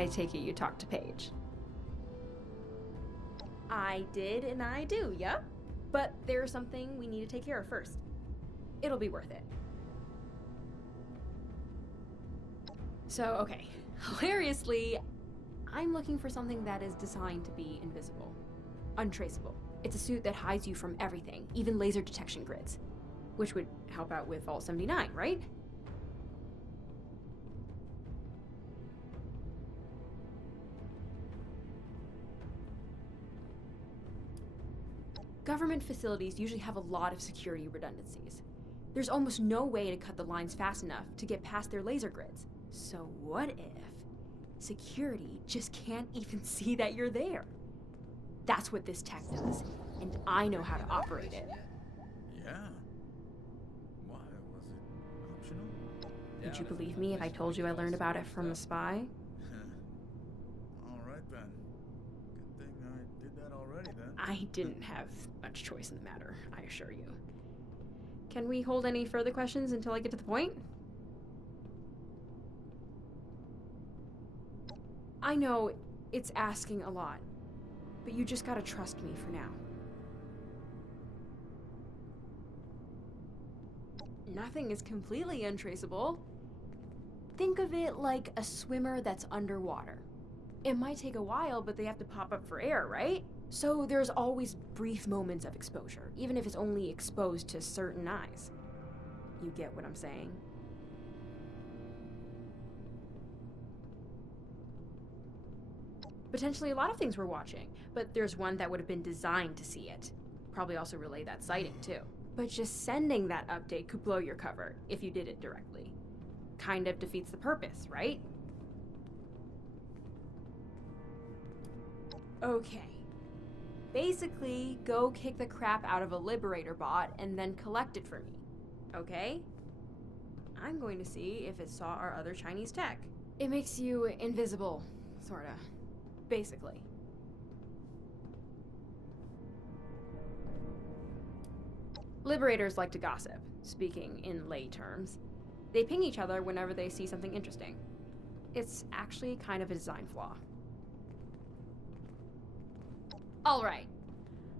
I take it you talked to Paige. I did and I do, yep. But there's something we need to take care of first. It'll be worth it. So, okay. Hilariously, I'm looking for something that is designed to be invisible. Untraceable. It's a suit that hides you from everything, even laser detection grids. Which would help out with Vault 79, right? Government facilities usually have a lot of security redundancies. There's almost no way to cut the lines fast enough to get past their laser grids. So what if security just can't even see that you're there? That's what this tech does, and I know how to operate it. Yeah. Why was it optional? Would you believe me if I told you I learned about it from a spy? All right then. Good thing I did that already then. I didn't have much choice in the matter, I assure you. Can we hold any further questions until I get to the point? I know it's asking a lot, but you just gotta trust me for now. Nothing is completely untraceable. Think of it like a swimmer that's underwater. It might take a while, but they have to pop up for air, right? So there's always brief moments of exposure, even if it's only exposed to certain eyes. You get what I'm saying? Potentially a lot of things we're watching, but there's one that would have been designed to see it. Probably also relay that sighting too. But just sending that update could blow your cover if you did it directly. Kind of defeats the purpose, right? Okay. Basically, go kick the crap out of a Liberator bot and then collect it for me. Okay? I'm going to see if it saw our other Chinese tech. It makes you invisible, sorta. Basically. Liberators like to gossip, speaking in lay terms. They ping each other whenever they see something interesting. It's actually kind of a design flaw. Alright,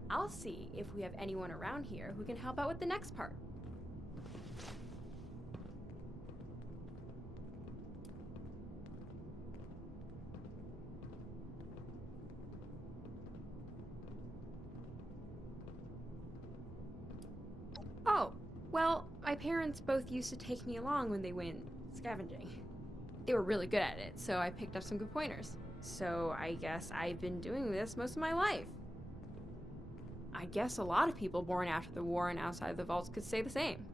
I'll see if we have anyone around here who can help out with the next part. Oh, well, my parents both used to take me along when they went scavenging. They were really good at it, so I picked up some good pointers. So I guess I've been doing this most of my life. I guess a lot of people born after the war and outside the vaults could say the same.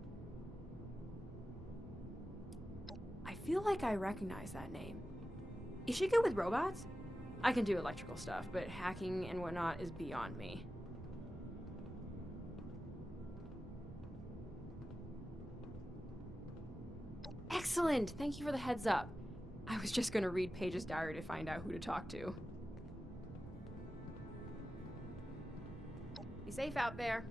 I feel like I recognize that name. Is she good with robots? I can do electrical stuff, but hacking and whatnot is beyond me. Excellent! Thank you for the heads up. I was just gonna read Paige's diary to find out who to talk to. Be safe out there.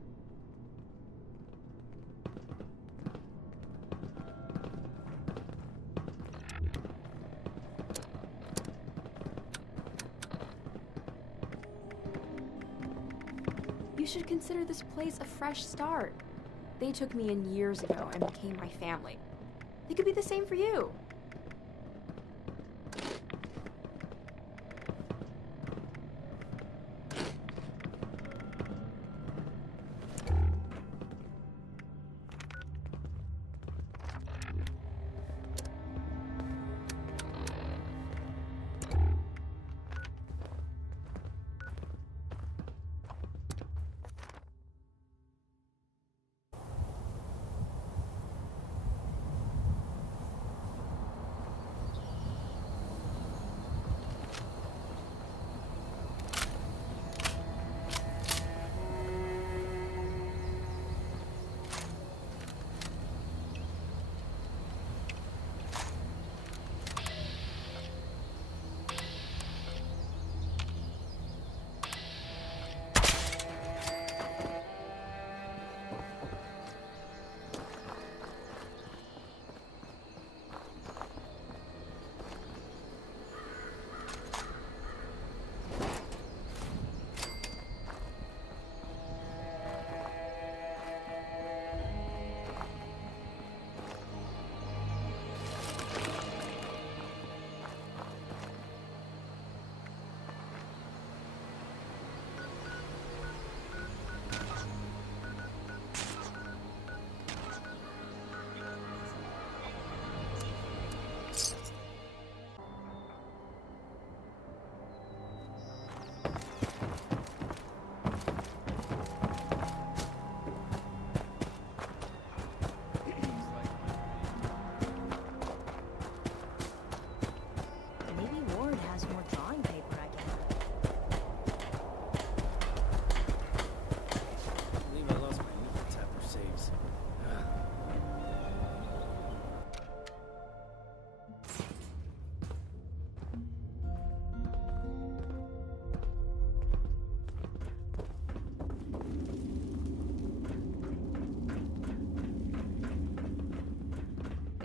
You should consider this place a fresh start. They took me in years ago and became my family. They could be the same for you.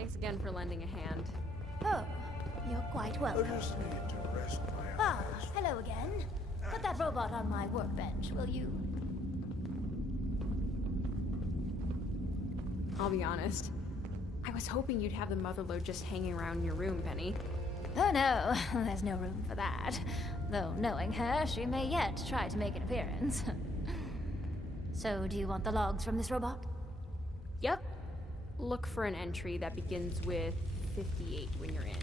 Thanks again for lending a hand. Oh, you're quite I welcome. just need to rest my Ah, eyes. hello again. Put that robot on my workbench, will you? I'll be honest. I was hoping you'd have the motherlode just hanging around in your room, Penny. Oh no, there's no room for that. Though knowing her, she may yet try to make an appearance. So, do you want the logs from this robot? Yep. Look for an entry that begins with 58 when you're in.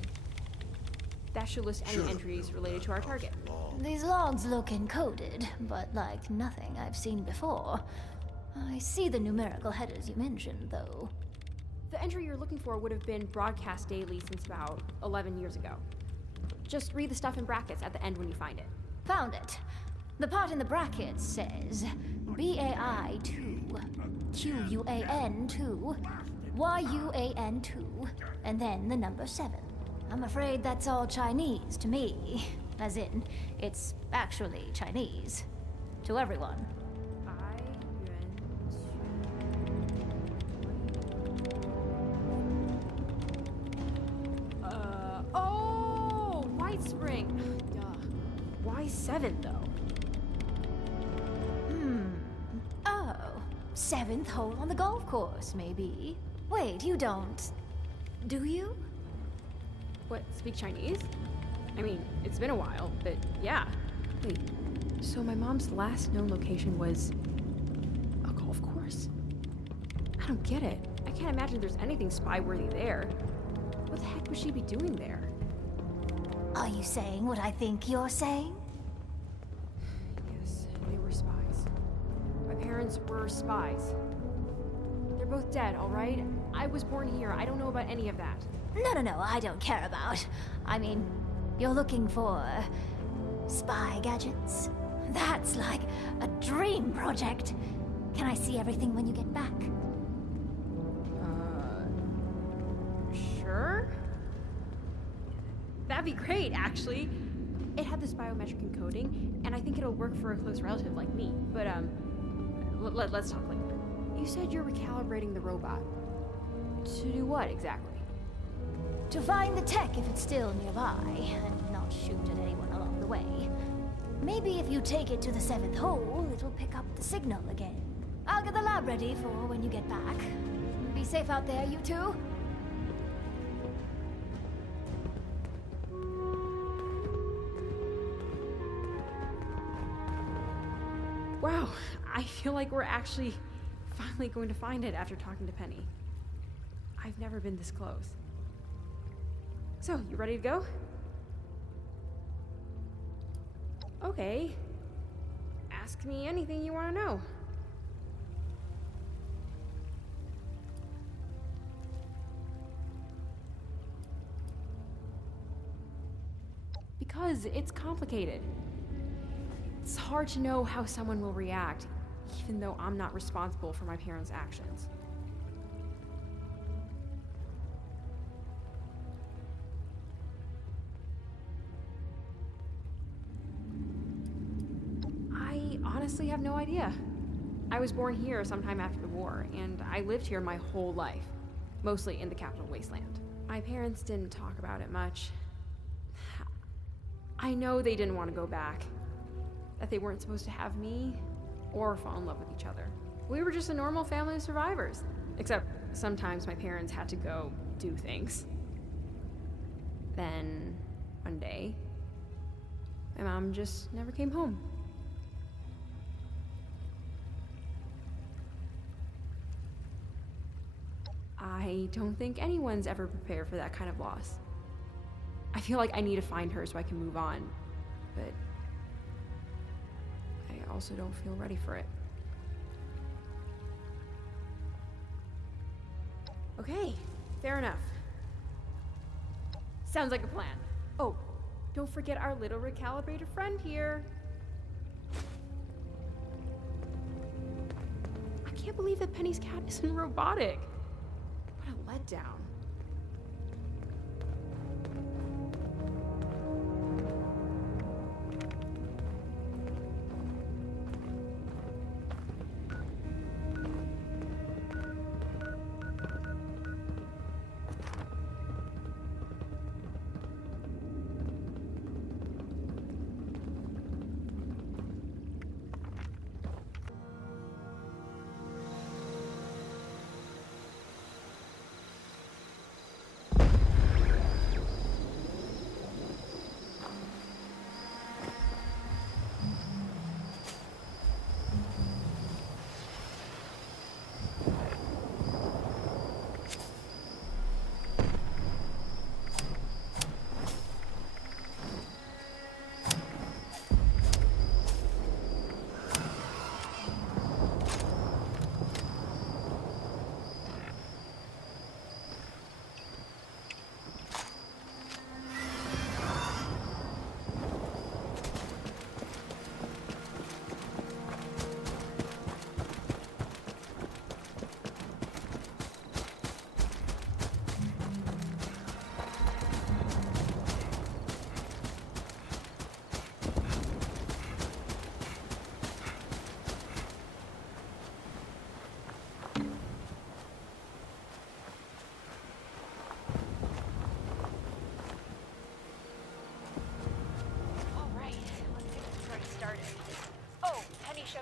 That should list any entries related to our target. These logs look encoded, but like nothing I've seen before. I see the numerical headers you mentioned, though. The entry you're looking for would have been broadcast daily since about 11 years ago. Just read the stuff in brackets at the end when you find it. Found it. The part in the brackets says BAI2, QUAN2, YUAN2, and then the number 7. I'm afraid that's all Chinese to me. As in, it's actually Chinese. To everyone. Oh! White Spring! Duh. Why 7, though? Oh, 7th hole on the golf course, maybe. Wait, you don't... do you? What, speak Chinese? I mean, it's been a while, but yeah. Wait, so my mom's last known location was a golf course? I don't get it. I can't imagine there's anything spy-worthy there. What the heck would she be doing there? Are you saying what I think you're saying? Yes, they were spies. My parents were spies. They're both dead, all right? I was born here. I don't know about any of that. No, I don't care about. I mean, you're looking for... spy gadgets? That's like a dream project. Can I see everything when you get back? Sure? That'd be great, actually. It had this biometric encoding, and I think it'll work for a close relative like me. But, let's talk later. You said you're recalibrating the robot. To do what, exactly? To find the tech if it's still nearby, and not shoot at anyone along the way. Maybe if you take it to the 7th hole, it'll pick up the signal again. I'll get the lab ready for when you get back. Be safe out there, you two. Wow, I feel like we're actually finally going to find it after talking to Penny. I've never been this close. So, you ready to go? Okay. Ask me anything you want to know. Because it's complicated. It's hard to know how someone will react, even though I'm not responsible for my parents' actions. I honestly have no idea. I was born here sometime after the war, and I lived here my whole life, mostly in the capital wasteland. My parents didn't talk about it much. I know they didn't want to go back, that they weren't supposed to have me or fall in love with each other. We were just a normal family of survivors, except sometimes my parents had to go do things. Then, one day, my mom just never came home. I don't think anyone's ever prepared for that kind of loss. I feel like I need to find her so I can move on, but I also don't feel ready for it. Okay, fair enough. Sounds like a plan. Oh, don't forget our little recalibrated friend here. I can't believe that Penny's cat isn't robotic. What a letdown.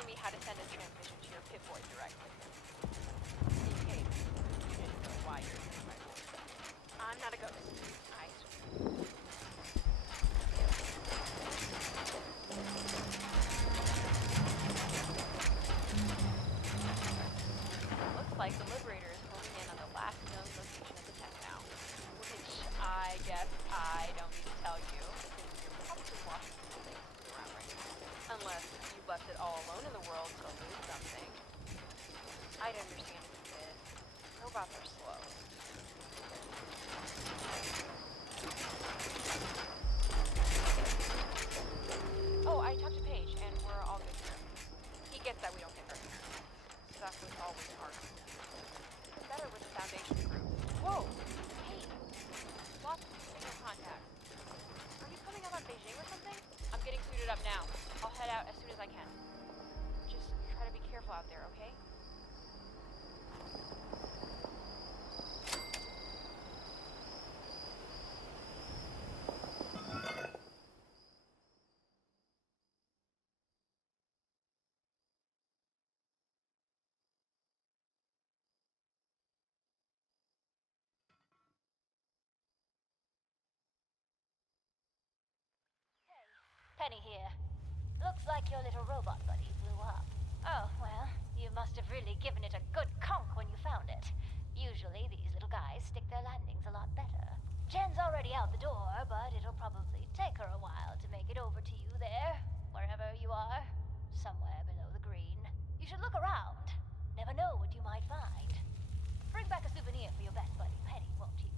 me how to send a transmission to your Pip-Boy directly. In case you didn't know why you're in my voice. I'm not a ghost. I swear. Looks like the Liberator is homing in on the last known location of the tech now. Which I guess I don't need to tell you, because you're probably walking things around right now. Unless you left it all alone in the world to lose something. I'd understand if you did. Robots are slow. Oh, I talked to Paige, and we're all good here. He gets that we don't get hurt. Stuff was always hard. It's better with the Foundation group. Whoa! Hey! Lost signal contact. Are you coming up on Beijing or something? I'm getting suited up now. I'll head out as soon as I can. Just try to be careful out there, okay? Penny here. Looks like your little robot buddy blew up. Oh, well, you must have really given it a good conk when you found it. Usually these little guys stick their landings a lot better. Jen's already out the door, but it'll probably take her a while to make it over to you there, wherever you are. Somewhere below the green. You should look around. Never know what you might find. Bring back a souvenir for your best buddy, Penny, won't you?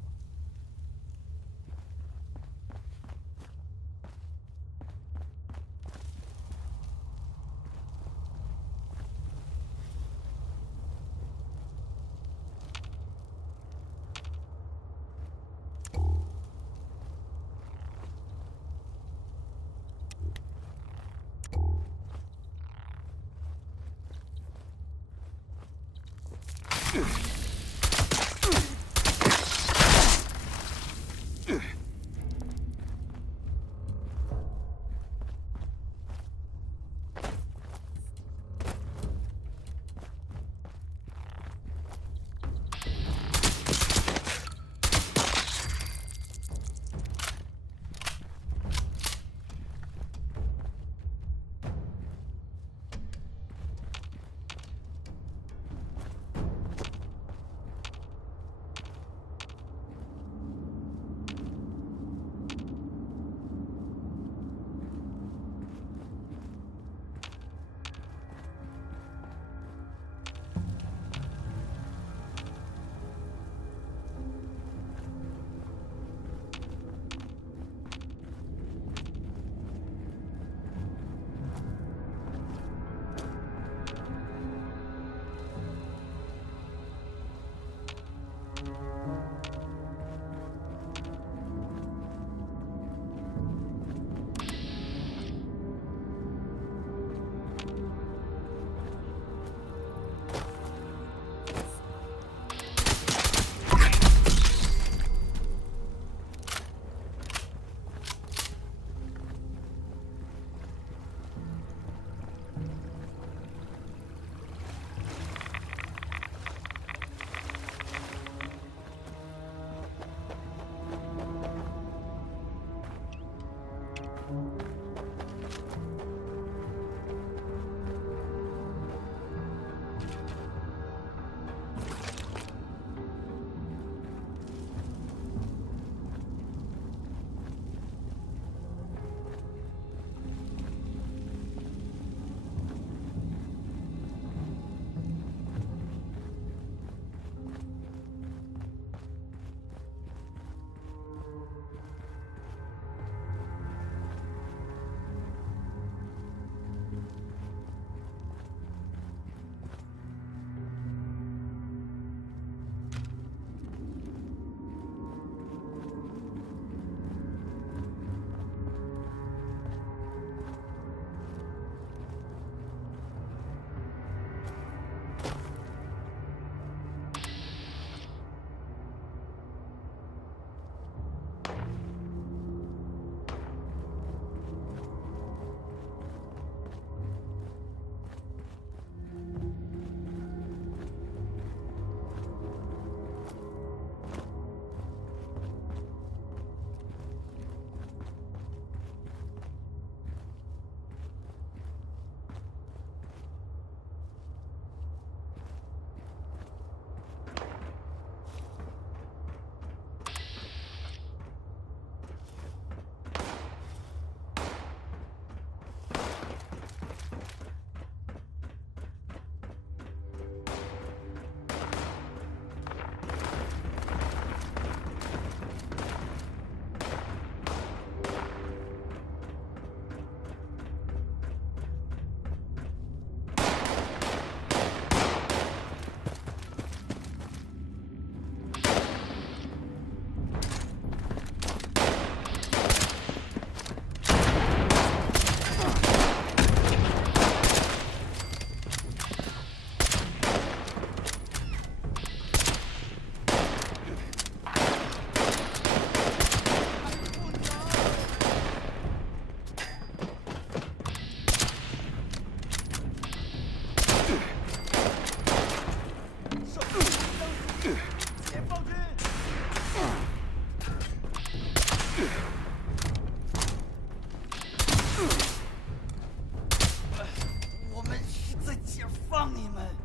我们是在解放你们。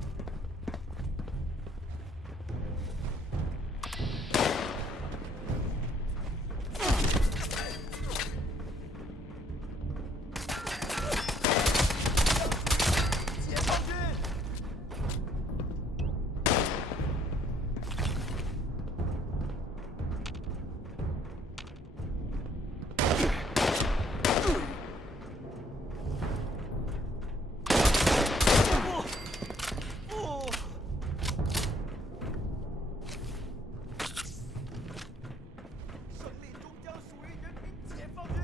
解放军！胜利终将属于人民解放军。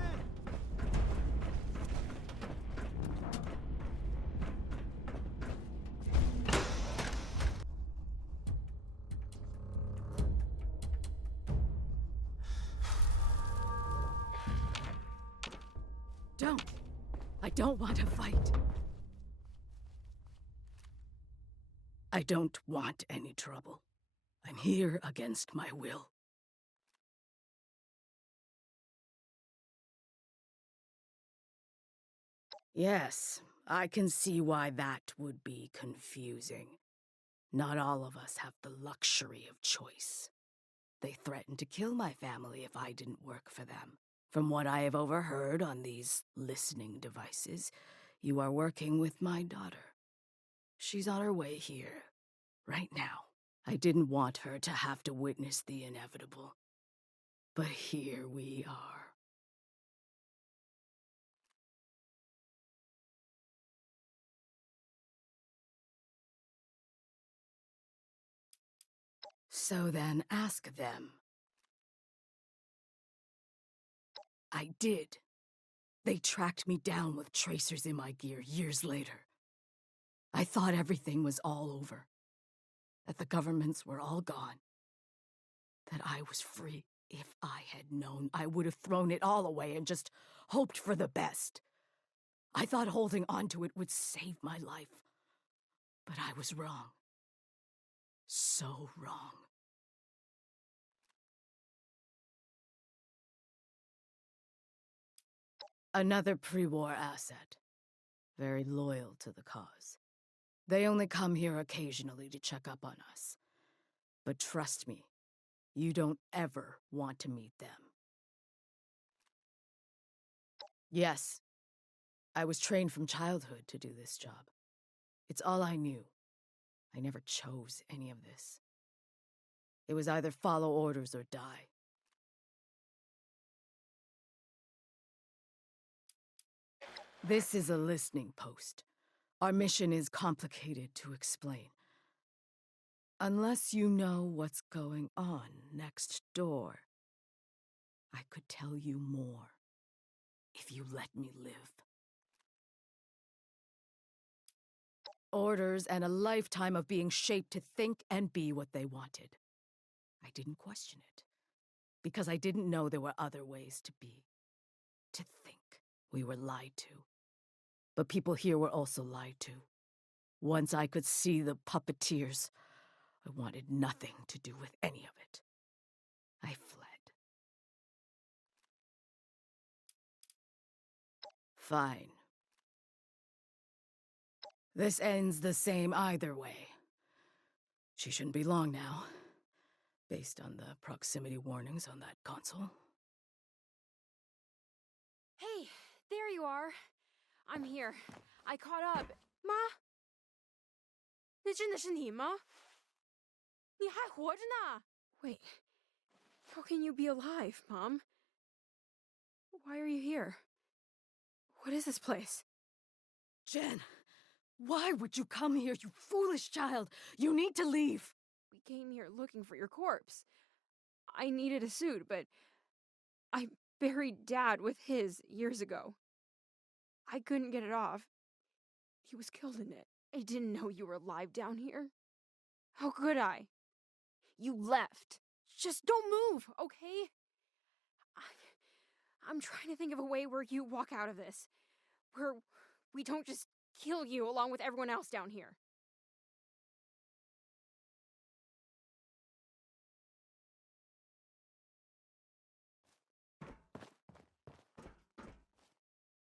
Don't. I don't want to fight. I don't want any trouble. I'm here against my will. Yes, I can see why that would be confusing. Not all of us have the luxury of choice. They threatened to kill my family if I didn't work for them. From what I have overheard on these listening devices, you are working with my daughter. She's on her way here, right now. I didn't want her to have to witness the inevitable. But here we are. So then ask them. I did. They tracked me down with tracers in my gear years later. I thought everything was all over. That the governments were all gone. That I was free. If I had known, I would have thrown it all away and just hoped for the best. I thought holding on to it would save my life. But I was wrong. So wrong. Another pre-war asset. Very loyal to the cause. They only come here occasionally to check up on us. But trust me, you don't ever want to meet them. Yes, I was trained from childhood to do this job. It's all I knew. I never chose any of this. It was either follow orders or die. This is a listening post. Our mission is complicated to explain. Unless you know what's going on next door, I could tell you more if you let me live. Orders and a lifetime of being shaped to think and be what they wanted. I didn't question it, because I didn't know there were other ways to be, to think. We were lied to. But people here were also lied to. Once I could see the puppeteers, I wanted nothing to do with any of it. I fled. Fine. This ends the same either way. She shouldn't be long now, based on the proximity warnings on that console. Hey, there you are. I'm here. I caught up. 妈，那真的是你吗？你还活着呢？ Wait, how can you be alive, Mom? Why are you here? What is this place? Jen, why would you come here, you foolish child? You need to leave. We came here looking for your corpse. I needed a suit, but I buried Dad with his years ago. I couldn't get it off. He was killed in it. I didn't know you were alive down here. How could I? You left. Just don't move, okay? I'm trying to think of a way where you walk out of this. Where we don't just kill you along with everyone else down here.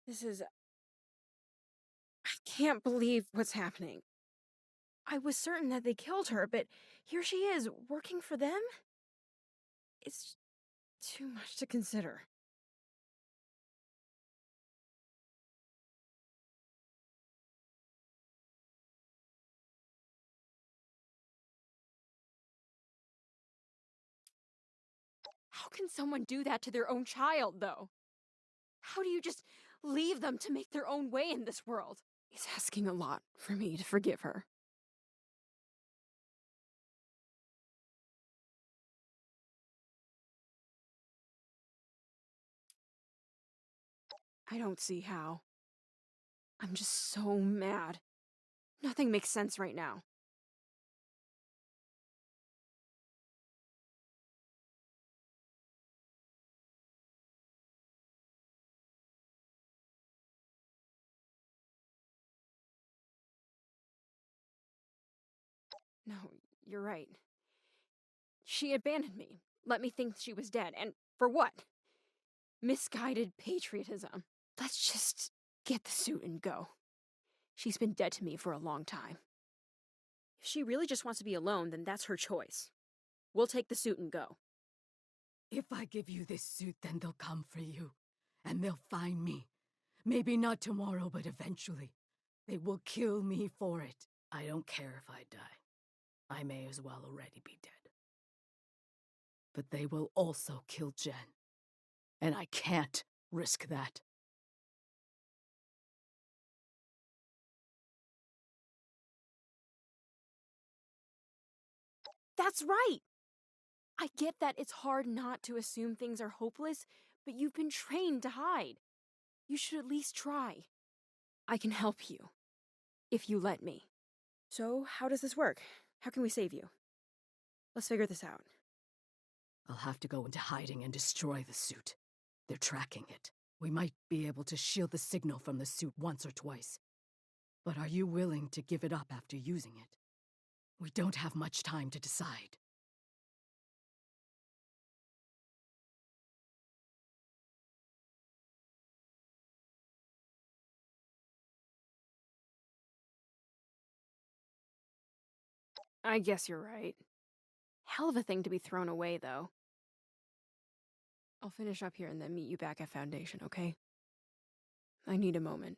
This is... I can't believe what's happening. I was certain that they killed her, but here she is, working for them? It's too much to consider. How can someone do that to their own child, though? How do you just leave them to make their own way in this world? It's asking a lot for me to forgive her. I don't see how. I'm just so mad. Nothing makes sense right now. No, you're right. She abandoned me, let me think she was dead, and for what? Misguided patriotism. Let's just get the suit and go. She's been dead to me for a long time. If she really just wants to be alone, then that's her choice. We'll take the suit and go. If I give you this suit, then they'll come for you. And they'll find me. Maybe not tomorrow, but eventually. They will kill me for it. I don't care if I die. I may as well already be dead. But they will also kill Jen. And I can't risk that. That's right! I get that it's hard not to assume things are hopeless, but you've been trained to hide. You should at least try. I can help you, if you let me. So, how does this work? How can we save you? Let's figure this out. I'll have to go into hiding and destroy the suit. They're tracking it. We might be able to shield the signal from the suit once or twice. But are you willing to give it up after using it? We don't have much time to decide. I guess you're right. Hell of a thing to be thrown away, though. I'll finish up here and then meet you back at Foundation, okay? I need a moment.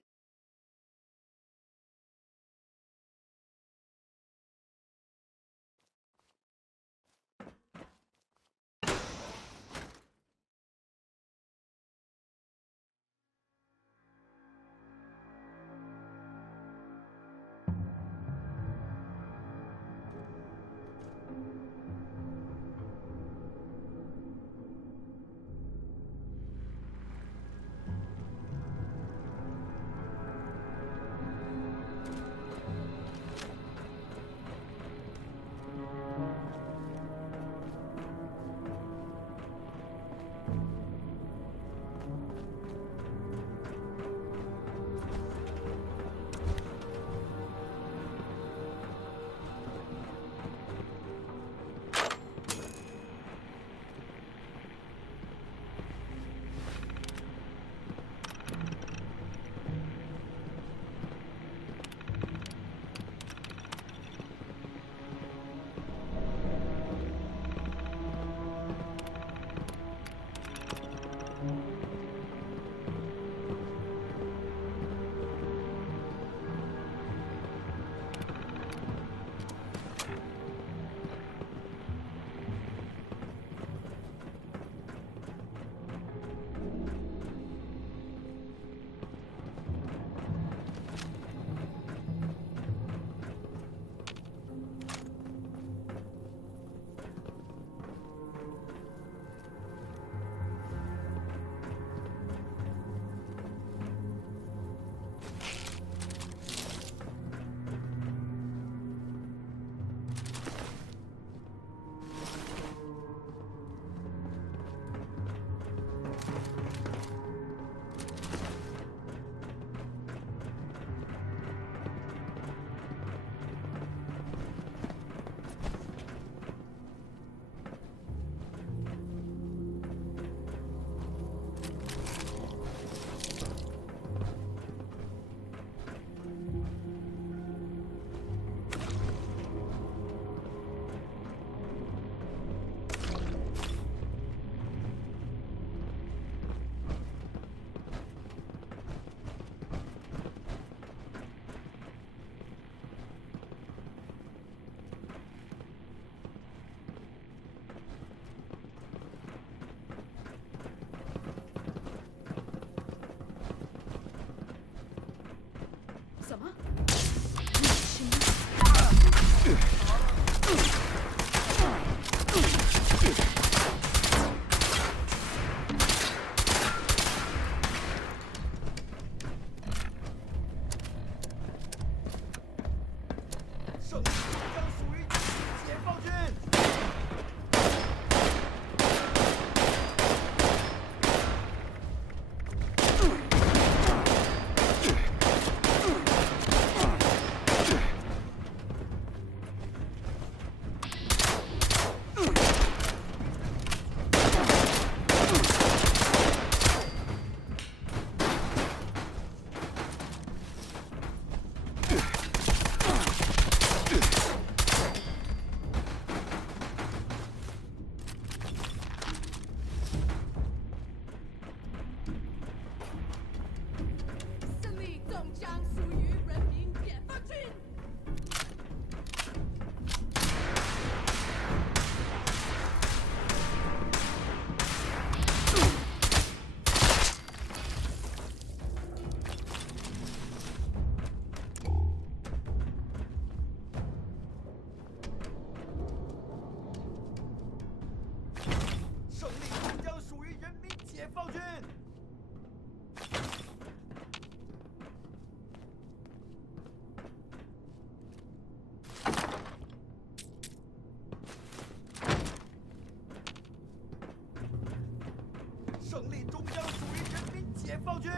胜利终将属于人民解放军。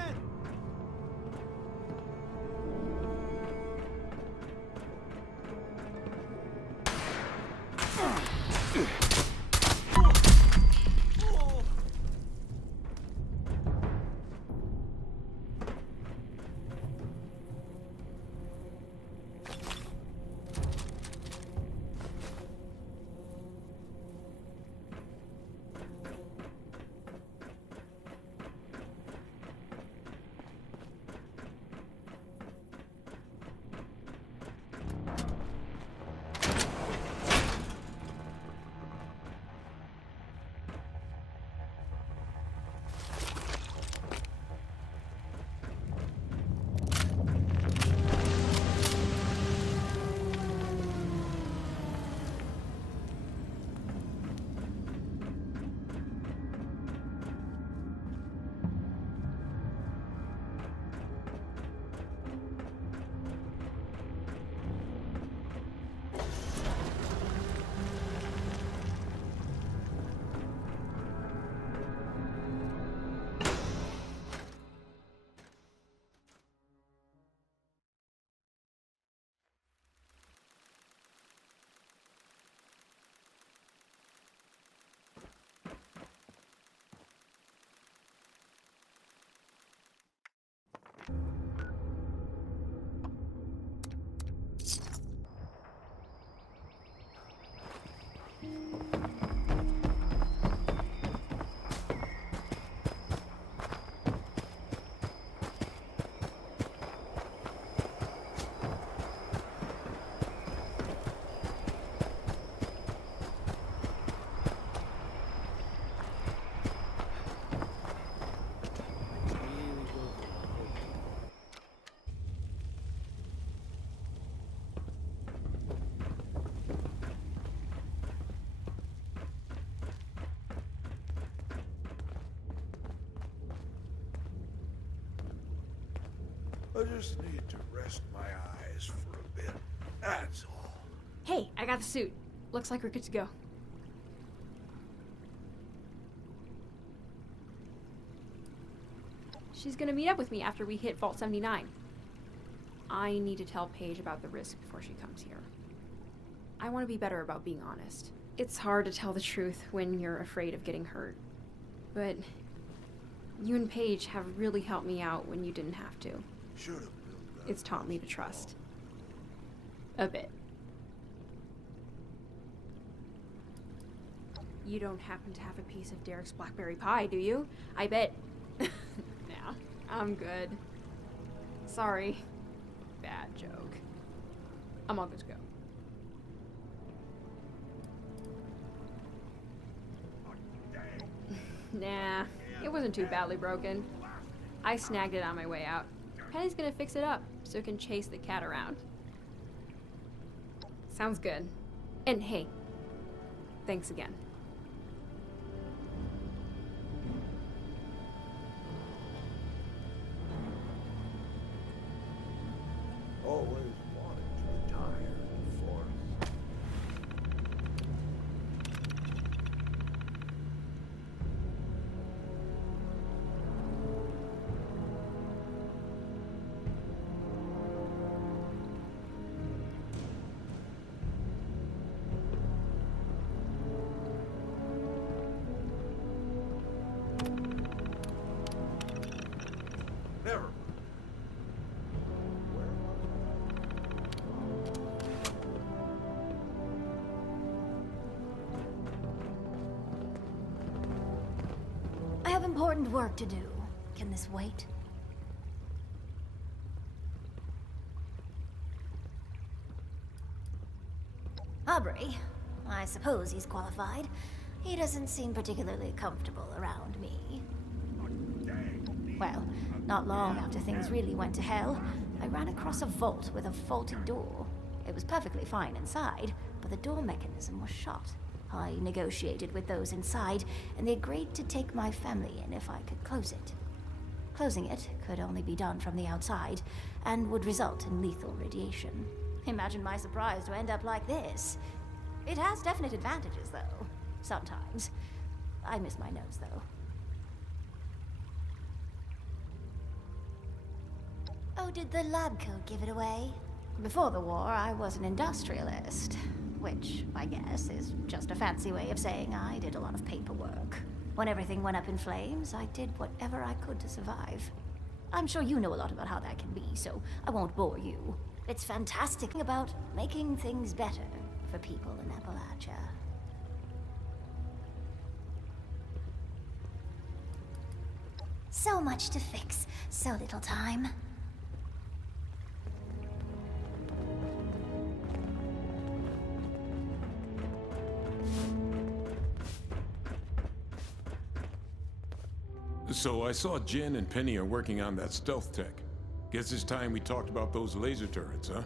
I just need to rest my eyes for a bit. That's all. Hey, I got the suit. Looks like we're good to go. She's gonna meet up with me after we hit Vault 79. I need to tell Paige about the risk before she comes here. I want to be better about being honest. It's hard to tell the truth when you're afraid of getting hurt. But you and Paige have really helped me out when you didn't have to. It's taught me to trust. A bit. You don't happen to have a piece of Derek's blackberry pie, do you? I bet. Nah, I'm good. Sorry. Bad joke. I'm all good to go. Nah, it wasn't too badly broken. I snagged it on my way out. Penny's gonna fix it up so it can chase the cat around. Sounds good. And hey, thanks again. Always wanted to retire in the forest. Never. I have important work to do. Can this wait? Aubrey. I suppose he's qualified. He doesn't seem particularly comfortable around me. Well, not long after things really went to hell, I ran across a vault with a faulty door. It was perfectly fine inside, but the door mechanism was shot. I negotiated with those inside, and they agreed to take my family in if I could close it. Closing it could only be done from the outside, and would result in lethal radiation. Imagine my surprise to end up like this. It has definite advantages, though. Sometimes. I miss my nose, though. Oh, did the lab coat give it away? Before the war, I was an industrialist, which, I guess, is just a fancy way of saying I did a lot of paperwork. When everything went up in flames, I did whatever I could to survive. I'm sure you know a lot about how that can be, so I won't bore you. It's fantastic about making things better for people in Appalachia. So much to fix, so little time. So I saw Jen and Penny are working on that stealth tech. Guess it's time we talked about those laser turrets, huh?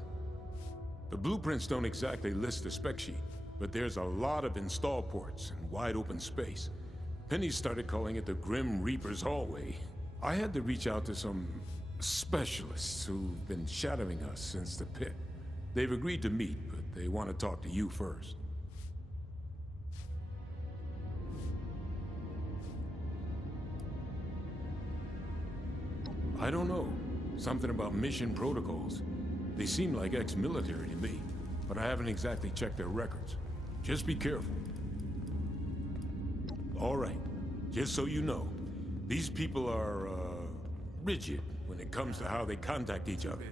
The blueprints don't exactly list the spec sheet, but there's a lot of install ports and wide open space. Penny started calling it the Grim Reaper's Hallway. I had to reach out to some specialists who've been shadowing us since the pit. They've agreed to meet, but they want to talk to you first. I don't know. Something about mission protocols. They seem like ex-military to me, but I haven't exactly checked their records. Just be careful. All right. Just so you know, these people are, rigid when it comes to how they contact each other.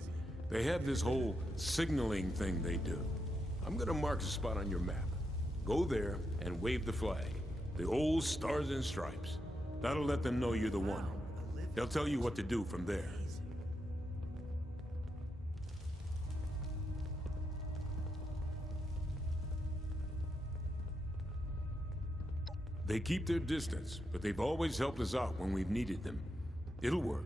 They have this whole signaling thing they do. I'm gonna mark a spot on your map. Go there and wave the flag. The old stars and stripes. That'll let them know you're the one. They'll tell you what to do from there. They keep their distance, but they've always helped us out when we've needed them. It'll work.